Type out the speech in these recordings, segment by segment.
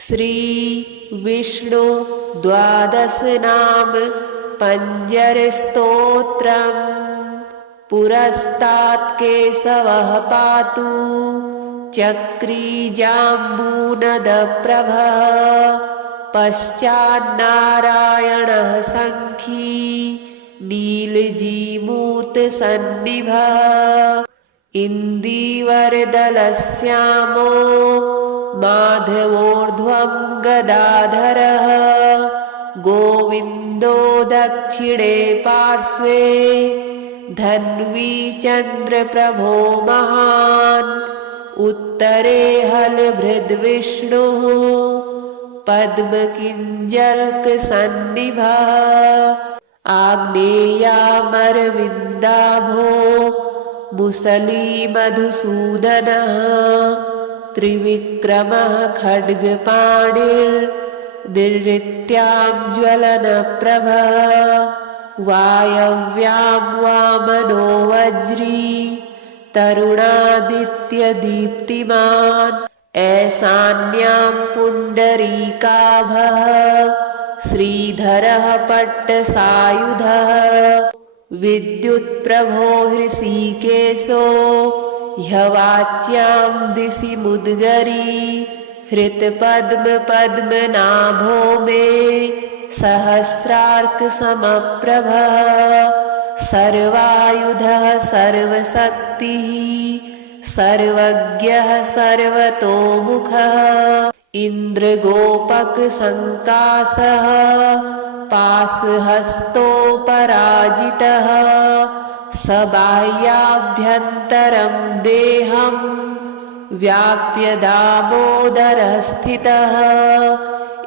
श्री विष्णु द्वादश नाम पंजरस्तोत्रम्। पुरस्तात् केशवः पातु चक्रीजाम्बूनदप्रभः। पश्चान्नारायणः सङ्खी नीलजीमूतसन्निभः। इन्दीवरदलश्यामो माधवोर्ध्वं गदाधरः। गोविन्दो दक्षिणे पार्श्वे धन्वी चन्द्रप्रभो महान्। उत्तरे हलभृद्विष्णुः पद्मकिञ्जल्कसन्निभः। आग्नेयामरविन्दाभो मुसलीमधुसूदनः। त्रिविक्रमः खड्गपाणिर्निरृत्यां ज्वलनप्रभः। वायव्यां वामनो वज्री तरुणादित्यदीप्तिमान्। ऐशान्यां पुण्डरीकाभः श्रीधरः पट्टसायुधः। विद्युत्प्रभो हृषीकेशो ह्यवाच्यां दिशि मुद्गरी। हृत्पद्मपद्मनाभो मे सहस्रार्कसमप्रभः। सर्वायुधः सर्वशक्तिः सर्वज्ञः सर्वतोमुखः। इन्द्रगोपकसङ्कासः पाशहस्तोपराजितः। सबाह्याभ्यन्तरं देहं व्याप्य दामोदरः स्थितः।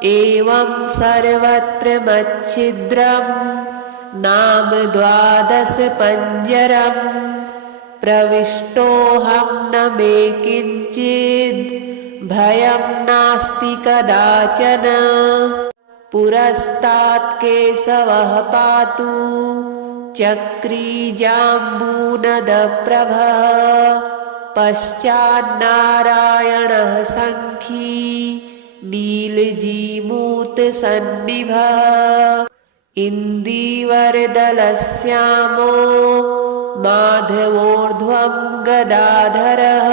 एवं सर्वत्र मच्छिद्रं नाम 12 पञ्जरम्। प्रविष्टोऽहं न मे किञ्चिद् भयं नास्ति कदाचन। पुरस्तात् केशवः पातु चक्रीजाम्बूनदप्रभः। पश्चान्नारायणः सङ्खी नीलजीमूतसन्निभः। इन्दीवरदलश्यामो माधवोर्ध्वं गदाधरः।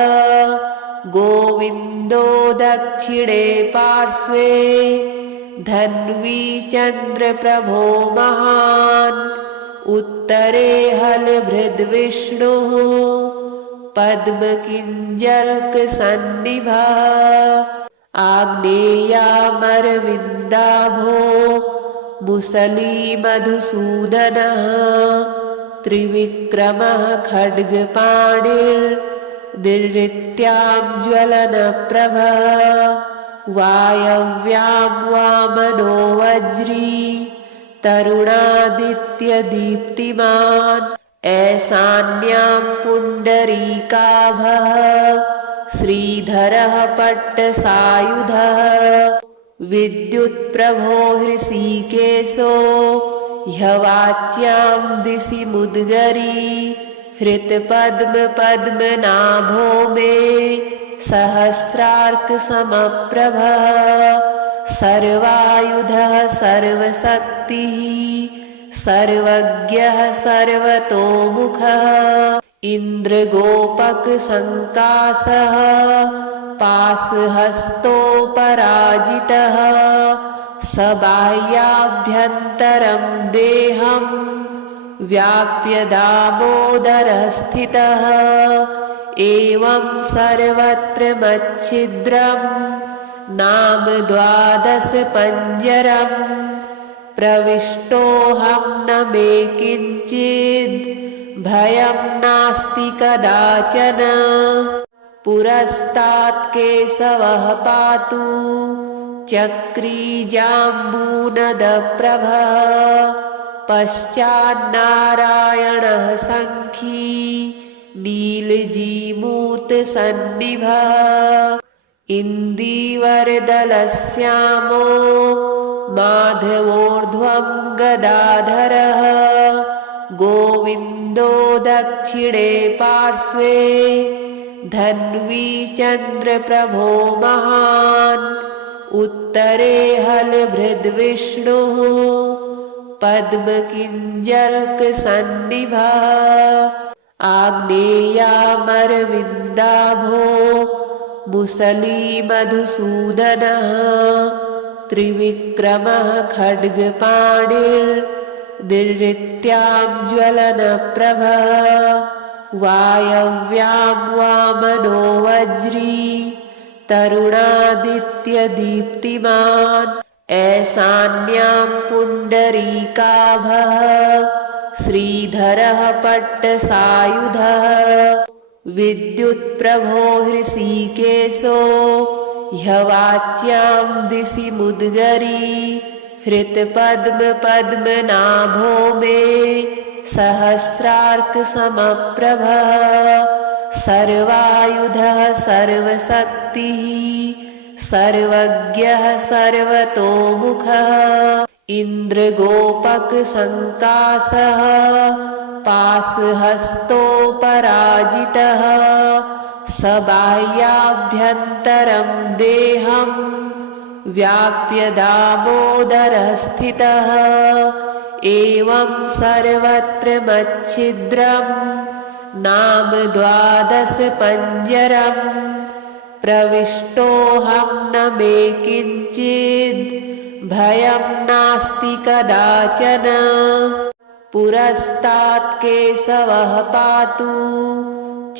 गोविन्दो दक्षिणे पार्श्वे धन्वी चन्द्रप्रभो महान्। उत्तरे हलभृद्विष्णुः पद्मकिञ्जल्कसन्निभः। आग्नेयामरविन्दाभो मुसलीमधुसूदनः। त्रिविक्रमः खड्गपाणिर्निरृत्यां ज्वलनप्रभः। वायव्यां वामनो वज्री तरुणादित्यदीप्तिमान्। ऐशान्यां पुण्डरीकाभः श्रीधरः पट्टसायुधः। विद्युत्प्रभो हृषीकेशो ह्यवाच्यां दिशि मुद्गरी। हृत्पद्मपद्मनाभो मे सहस्रार्कसमप्रभः। सर्वायुधः सर्वशक्तिः सर्वज्ञः सर्वतोमुखः। इन्द्रगोपकसङ्कासः पाशहस्तोपराजितः। सबाह्याभ्यन्तरं देहं व्याप्य दामोदरः स्थितः। एवं सर्वत्र मच्छिद्रं नाम 12 पञ्जरम्। प्रविष्टोऽहं न मे किञ्चिद् भयं नास्ति कदाचन। पुरस्तात् केशवः पातु चक्रीजाम्बूनदप्रभः। पश्चान्नारायणः सङ्खी नीलजीमूतसन्निभः। इन्दीवरदलश्यामो माधवोर्ध्वं गदाधरः। गोविन्दो दक्षिणे पार्श्वे धन्वी चन्द्रप्रभो महान्। उत्तरे हलभृद्विष्णुः पद्मकिञ्जल्कसन्निभः आग्नेयामरविन्दाभो मुसलीमधुसूदनः त्रिविक्रमः खड्गपाणिर्निरृत्यां ज्वलनप्रभः वायव्यां वामनो वज्री तरुणादित्यदीप्तिमान् ऐशान्यां पुण्डरीकाभः श्रीधरः पट्टसायुधः विद्युत्प्रभो हृषीकेशो ह्यवाच्यां दिशि मुद्गरी हृत्पद्मपद्मनाभो मे सहस्रार्कसमप्रभः सर्वायुधः सर्वशक्तिः सर्वज्ञः सर्वतोमुखः इन्द्रगोपकसङ्कासः पाशहस्तोपराजितः सबाह्याभ्यन्तरं देहं व्याप्य दामोदरः स्थितः एवं सर्वत्र मच्छिद्रं नाम 12 पञ्जरम् प्रविष्टोऽहं न मे किञ्चिद् भयं नास्ति कदाचन पुरस्तात् केशवः पातु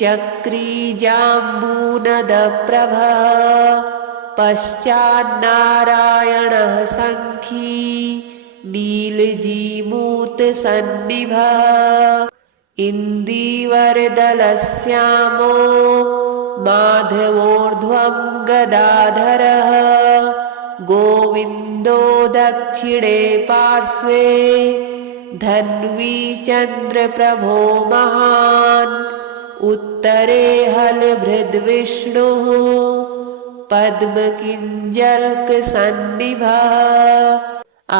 चक्रीजाम्बूनदप्रभः पश्चान्नारायणः सङ्खी नीलजीमूतसन्निभः इन्दीवरदलश्यामो माधवोर्ध्वं गदाधरः गोविन्दो दक्षिणे पार्श्वे धन्वी चन्द्रप्रभो महान् उत्तरे हलभृद्विष्णुः पद्मकिञ्जल्कसन्निभः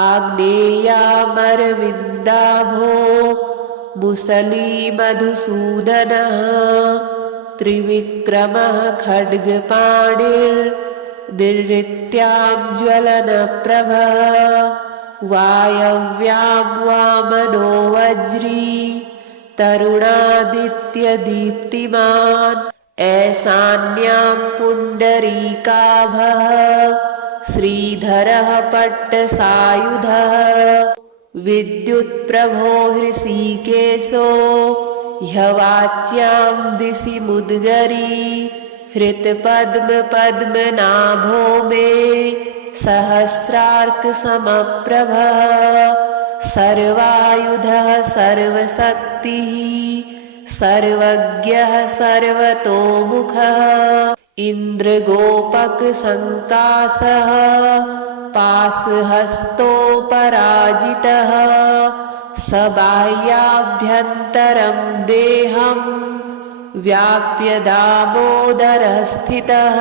आग्नेयामरविन्दाभो मुसलीमधुसूदनः त्रिविक्रमः खड्गपाणिर्निरृत्यां ज्वलनप्रभः वायव्यां वामनो वज्री तरुणादित्यदीप्तिमान् ऐशान्यां पुण्डरीकाभः श्रीधरः पट्टसायुधः विद्युत्प्रभो हृषीकेशो ह्यवाच्यां दिशि मुद्गरी हृत्पद्मपद्मनाभो मे सहस्रार्कसमप्रभः सर्वायुधः सर्वशक्तिः सर्वज्ञः सर्वतोमुखः इन्द्रगोपकसङ्कासः पाशहस्तोपराजितः सबाह्याभ्यन्तरं देहं व्याप्य दामोदरः स्थितः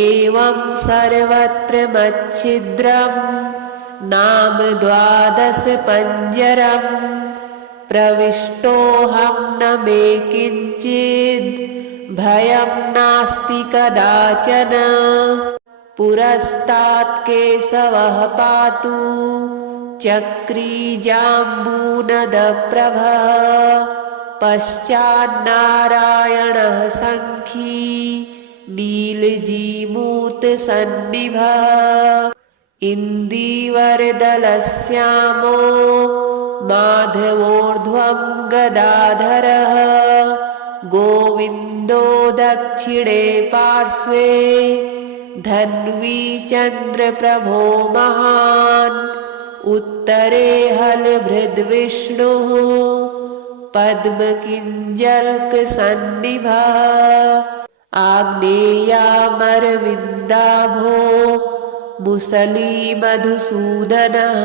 एवं सर्वत्र मच्छिद्रं नाम 12 पञ्जरम् प्रविष्टोऽहं न मे किञ्चिद् भयं नास्ति कदाचन पुरस्तात् केशवः पातु चक्रीजाम्बूनदप्रभः पश्चान्नारायणः सङ्खी नीलजीमूतसन्निभः इन्दीवरदलश्यामो माधवोर्ध्वं गदाधरः गोविन्दो दक्षिणे पार्श्वे धन्वी चन्द्रप्रभो महान् उत्तरे हलभृद्विष्णुः पद्मकिञ्जल्कसन्निभः आग्नेयामरविन्दाभो मुसलीमधुसूदनः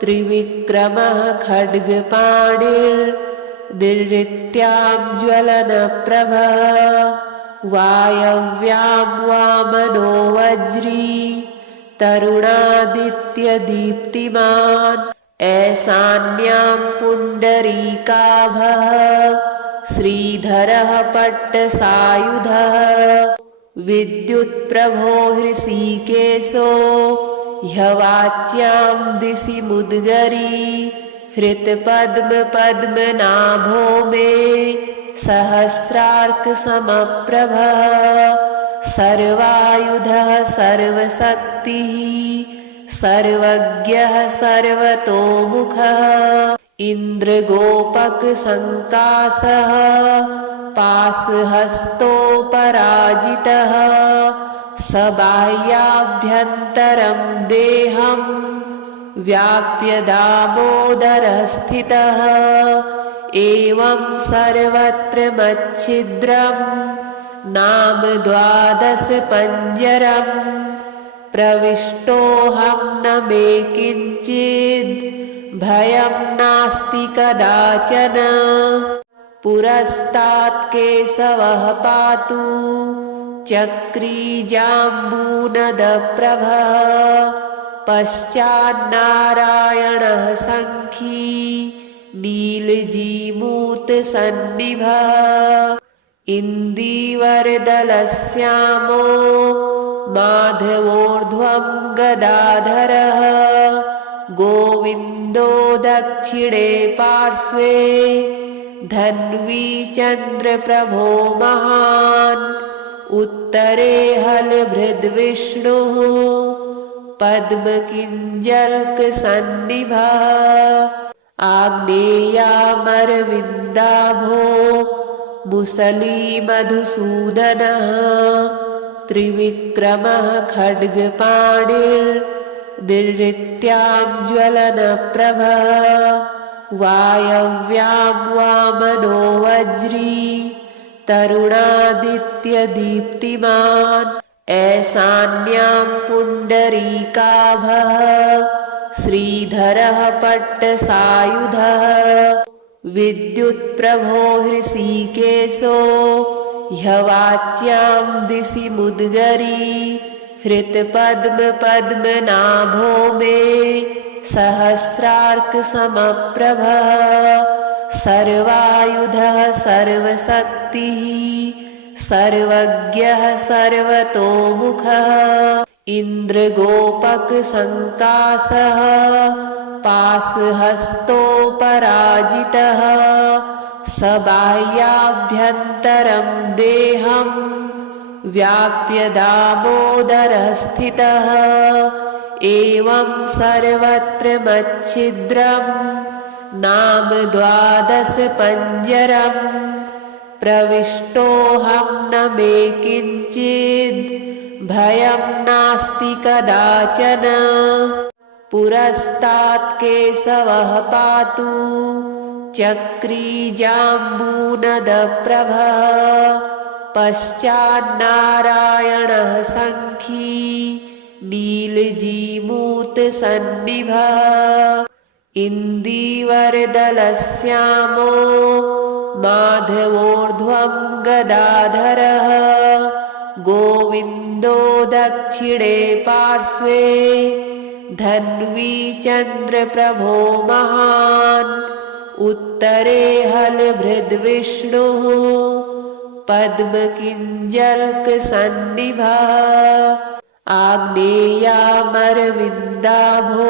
त्रिविक्रमः खड्गपाणिर्निरृत्यां ज्वलनप्रभः वायव्यां वामनो वज्री तरुणादित्यदीप्तिमान् ऐशान्यां पुण्डरीकाभः श्रीधरः पट्टसायुधः विद्युत्प्रभो हृषीकेशो ह्यवाच्यां दिशि मुद्गरी हृत्पद्मपद्मनाभो मे सहस्रार्कसमप्रभः सर्वायुधः सर्वशक्तिः सर्वज्ञः सर्वतोमुखः इन्द्रगोपकसङ्कासः पाशहस्तोपराजितः सबाह्याभ्यन्तरं देहं व्याप्य दामोदरः स्थितः एवं सर्वत्र मच्छिद्रं नाम 12 पञ्जरं प्रविष्टोऽहं न मे किञ्चिद् भयं नास्ति कदाचन पुरस्तात् केशवः पातु चक्रीजाम्बूनदप्रभः पश्चान्नारायणः सङ्खी नीलजीमूतसन्निभः इन्दीवरदलश्यामो माधवोर्ध्वं गदाधरः गोविन्दो दक्षिणे पार्श्वे धन्वी चन्द्रप्रभो महान् उत्तरे हलभृद्विष्णुः पद्मकिञ्जल्कसन्निभः आग्नेयामरविन्दाभो मुसलीमधुसूदनः त्रिविक्रमः खड्गपाणिर्निरृत्यां ज्वलनप्रभः वायव्यां वामनो वज्री तरुणादित्यदीप्तिमान् ऐशान्यां पुण्डरीकाभः श्रीधरः पट्टसायुधः विद्युत्प्रभो हृषीकेशो ह्यवाच्यां दिशि मुद्गरी हृत्पद्मपद्मनाभो मे सहस्रार्कसमप्रभः सर्वायुधः सर्वशक्तिः सर्वज्ञः सर्वतोमुखः इन्द्रगोपकसङ्कासः पाशहस्तोपराजितः सबाह्याभ्यन्तरं देहं व्याप्य दामोदरः स्थितः एवं सर्वत्र मच्छिद्रं नाम 12 पञ्जरं प्रविष्टोऽहं न मे किञ्चिद् भयं नास्ति कदाचन पुरस्तात् केशवः पातु चक्रीजाम्बूनदप्रभः पश्चान्नारायणः सङ्खी नीलजीमूतसन्निभः इन्दीवरदलश्यामो माधवोर्ध्वं गदाधरः गोविन्दो दक्षिणे पार्श्वे धन्वी चन्द्रप्रभो महान् उत्तरे हलभृद्विष्णुः पद्मकिञ्जल्कसन्निभः आग्नेयामरविन्दाभो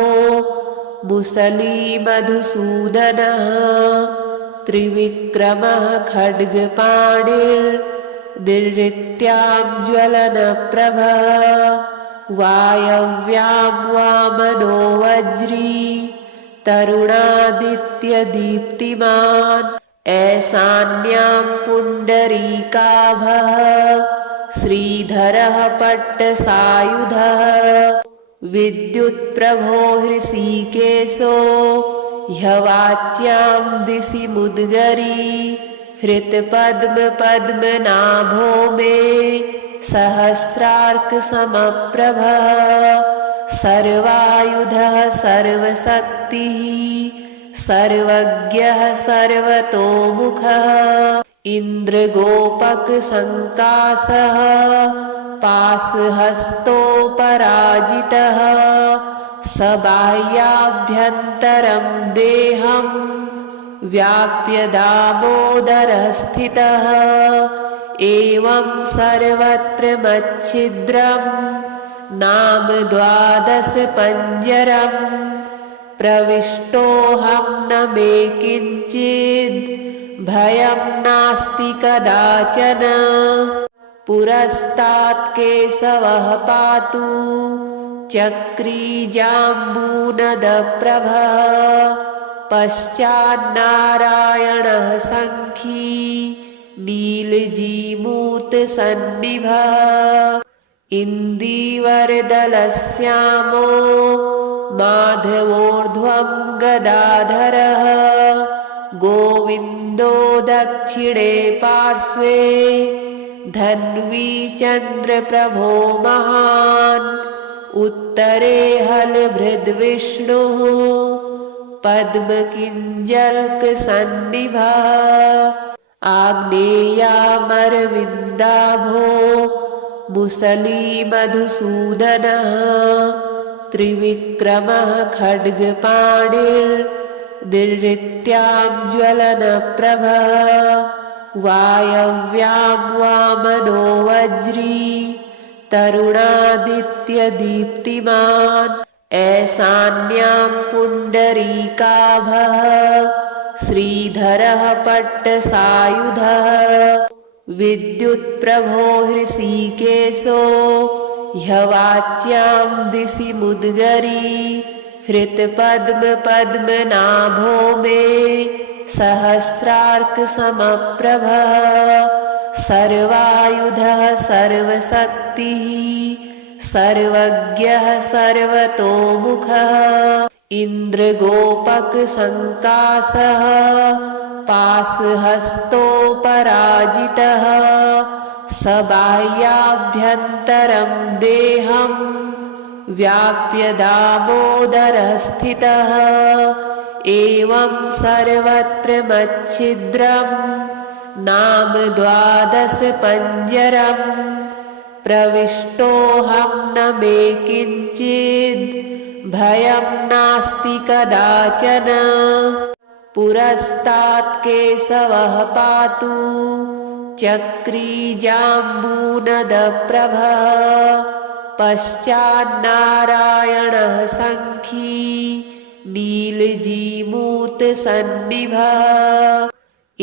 मुसलीमधुसूदनः त्रिविक्रमः खड्गपाणिर्निरृत्यां ज्वलनप्रभः वायव्यां वामनो वज्री तरुणादित्यदीप्तिमान् ऐशान्यां पुण्डरीकाभः श्रीधरः पट्टसायुधः विद्युत्प्रभो हृषीकेशो ह्यवाच्यां दिशि मुद्गरी हृत्पद्मपद्मनाभो मे सहस्रार्कसमप्रभः सर्वायुधः सर्वशक्तिः सर्वज्ञः सर्वतोमुखः इन्द्रगोपकसङ्कासः पाशहस्तोपराजितः सबाह्याभ्यन्तरं देहं व्याप्य दामोदरः स्थितः एवं सर्वत्र मच्छिद्रं नाम 12 पञ्जरम् प्रविष्टोऽहं न मे किञ्चिद् भयं नास्ति कदाचन। पुरस्तात् केशवः पातु चक्रीजाम्बूनदप्रभः पश्चान्नारायणः सङ्खी नीलजीमूतसन्निभः इन्दीवरदलश्यामो माधवोर्ध्वं गदाधरः गोविन्दो दक्षिणे पार्श्वे धन्वी चन्द्रप्रभो महान् उत्तरे हलभृद्विष्णुः पद्मकिञ्जल्कसन्निभः आग्नेयामरविन्दाभो मुसलीमधुसूदनः त्रिविक्रमः खड्गपाणिर्निरृत्यां ज्वलनप्रभः वायव्यां वामनो वज्री तरुणादित्यदीप्तिमान् ऐशान्यां पुण्डरीकाभः श्रीधरः पट्टसायुधः विद्युत्प्रभो हृषीकेशो ह्यवाच्यां दिशि मुद्गरी हृत्पद्मपद्मनाभो मे सहस्रार्कसमप्रभः सर्वायुधः सर्वशक्तिः सर्वज्ञः सर्वतोमुखः इन्द्रगोपकसङ्कासः पाशहस्तोपराजितः सबाह्याभ्यन्तरं देहं व्याप्य दामोदरः स्थितः एवं सर्वत्र मच्छिद्रं नाम 12 पञ्जरम् प्रविष्टोऽहं न मे किञ्चिद् भयं नास्ति कदाचन। पुरस्तात् केशवः पातु चक्रीजाम्बूनदप्रभः पश्चान्नारायणः सङ्खी नीलजीमूतसन्निभः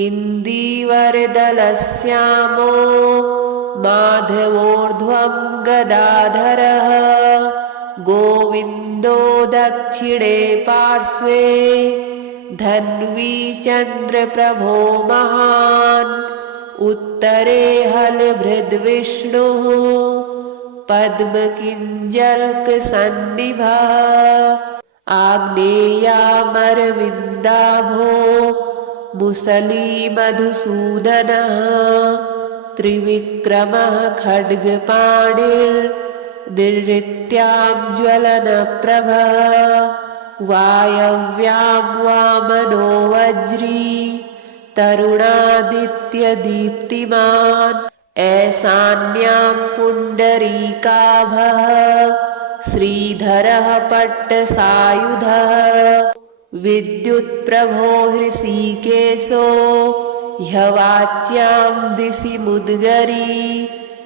इन्दीवरदलश्यामो माधवोर्ध्वं गदाधरः गोविन्दो दक्षिणे पार्श्वे धन्वी चन्द्रप्रभो महान् उत्तरे हलभृद्विष्णुः पद्मकिञ्जल्कसन्निभः आग्नेयामरविन्दाभो मुसलीमधुसूदनः त्रिविक्रमः खड्गपाणिर्निरृत्यां ज्वलनप्रभः वायव्यां वामनो वज्री तरुणादित्यदीप्तिमान् ऐशान्यां पुण्डरीकाभः श्रीधरः पट्टसायुधः विद्युत्प्रभो हृषीकेशो ह्यवाच्यां दिशि मुद्गरी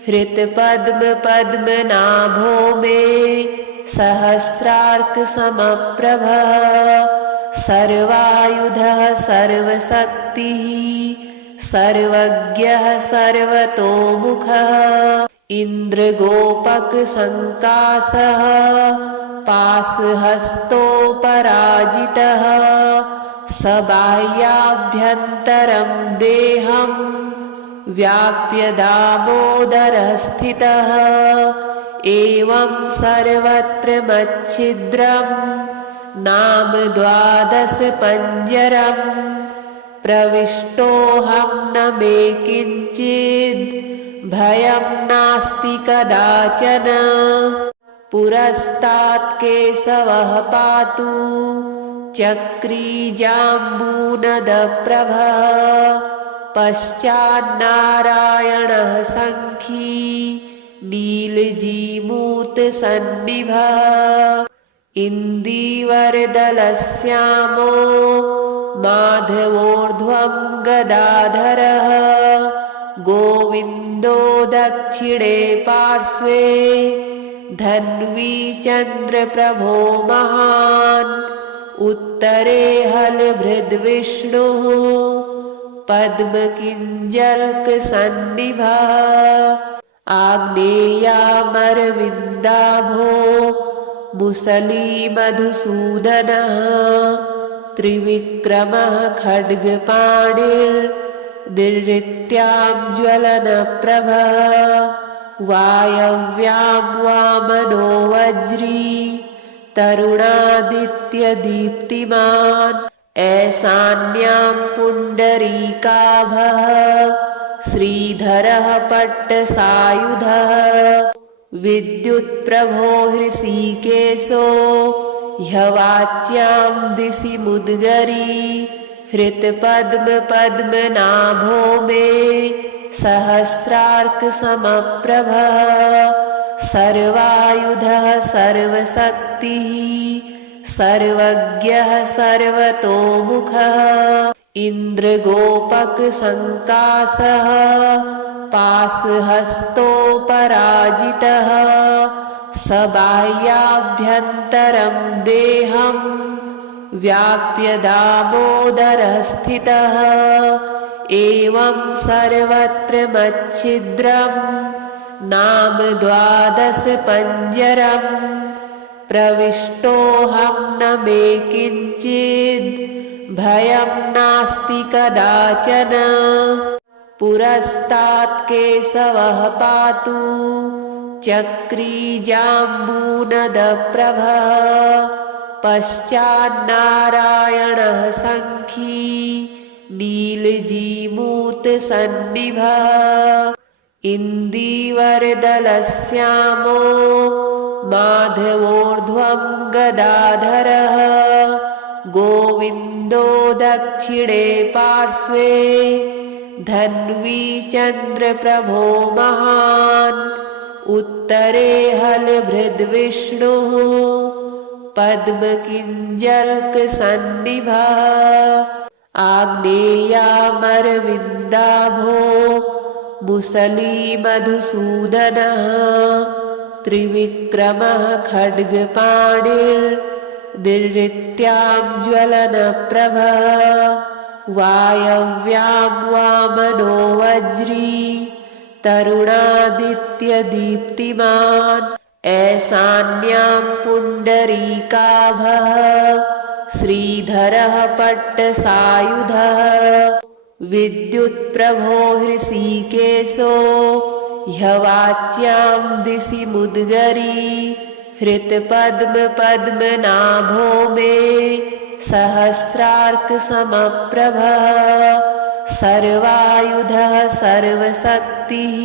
हृत्पद्मपद्मनाभो मे सहस्रार्कसमप्रभः सर्वायुधः सर्वशक्तिः सर्वज्ञः सर्वतोमुखः इन्द्रगोपकसङ्कासः पाशहस्तोपराजितः सबाह्याभ्यन्तरं देहं व्याप्य दामोदरः स्थितः एवं सर्वत्र मच्छिद्रं नाम 12 पञ्जरम् प्रविष्टोऽहं न मे किञ्चिद् भयं नास्ति कदाचन। पुरस्तात् केशवः पातु चक्रीजाम्बूनदप्रभः पश्चान्नारायणः सङ्खी नीलजीमूतसन्निभः इन्दीवरदलश्यामो माधवोर्ध्वं गदाधरः गोविन्दो दक्षिणे पार्श्वे धन्वी चन्द्रप्रभो महान् उत्तरे हलभृद्विष्णुः पद्मकिञ्जल्कसन्निभः आग्नेयामरविन्दाभो मुसलीमधुसूदनः त्रिविक्रमः खड्गपाणिर्निर्ऋत्यां ज्वलनप्रभः वायव्यां वामनो वज्री तरुणादित्यदीप्तिमान् ऐशान्यां पुण्डरीकाभः श्रीधरः पट्टसायुधः विद्युत्प्रभो हृषीकेशो ह्यवाच्यां दिशि मुद्गरी हृत्पद्मपद्मनाभो मे सहस्रार्कसमप्रभः सर्वायुधः सर्वशक्तिः सर्वज्ञः सर्वतोमुखः इन्द्रगोपकसङ्कासः पाशहस्तोपराजितः सबाह्याभ्यन्तरं देहं व्याप्य दामोदरः स्थितः एवं सर्वत्र मच्छिद्रं नाम 12 पञ्जरम् प्रविष्टोऽहं न मे किञ्चिद् भयं नास्ति कदाचन पुरस्तात् केशवः पातु चक्रीजाम्बूनदप्रभः पश्चान्नारायणः सङ्खी नीलजीमूतसन्निभः इन्दीवरदलश्यामो माधवोर्ध्वं गदाधरः गोविन्दो दक्षिणे पार्श्वे धन्वी चन्द्रप्रभो महान् उत्तरे हलभृद्विष्णुः पद्मकिञ्जल्कसन्निभः आग्नेयामरविन्दाभो मुसलीमधुसूदनः त्रिविक्रमः खड्गपाणिर्निर्ऋत्यां ज्वलनप्रभः वायव्यां वामनो वज्री तरुणादित्यदीप्तिमान् ऐशान्यां पुण्डरीकाभः श्रीधरः पट्टसायुधः विद्युत्प्रभो हृषीकेशो ह्यवाच्यां दिशि मुद्गरी हृत्पद्मपद्मनाभो मे सहस्रार्कसमप्रभः सर्वायुधः सर्वशक्तिः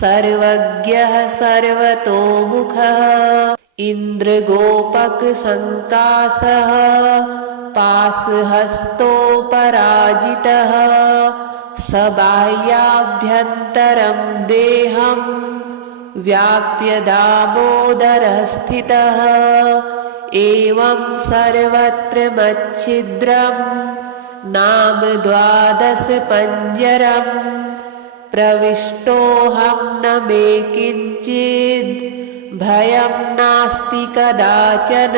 सर्वज्ञः सर्वतोमुखः इन्द्रगोपकसङ्कासः पाशहस्तोपराजितः सबाह्याभ्यन्तरं देहं व्याप्य दामोदरः स्थितः एवं सर्वत्र मच्छिद्रं नाम 12 पञ्जरम् प्रविष्टोऽहं न मे किञ्चिद् भयं नास्ति कदाचन।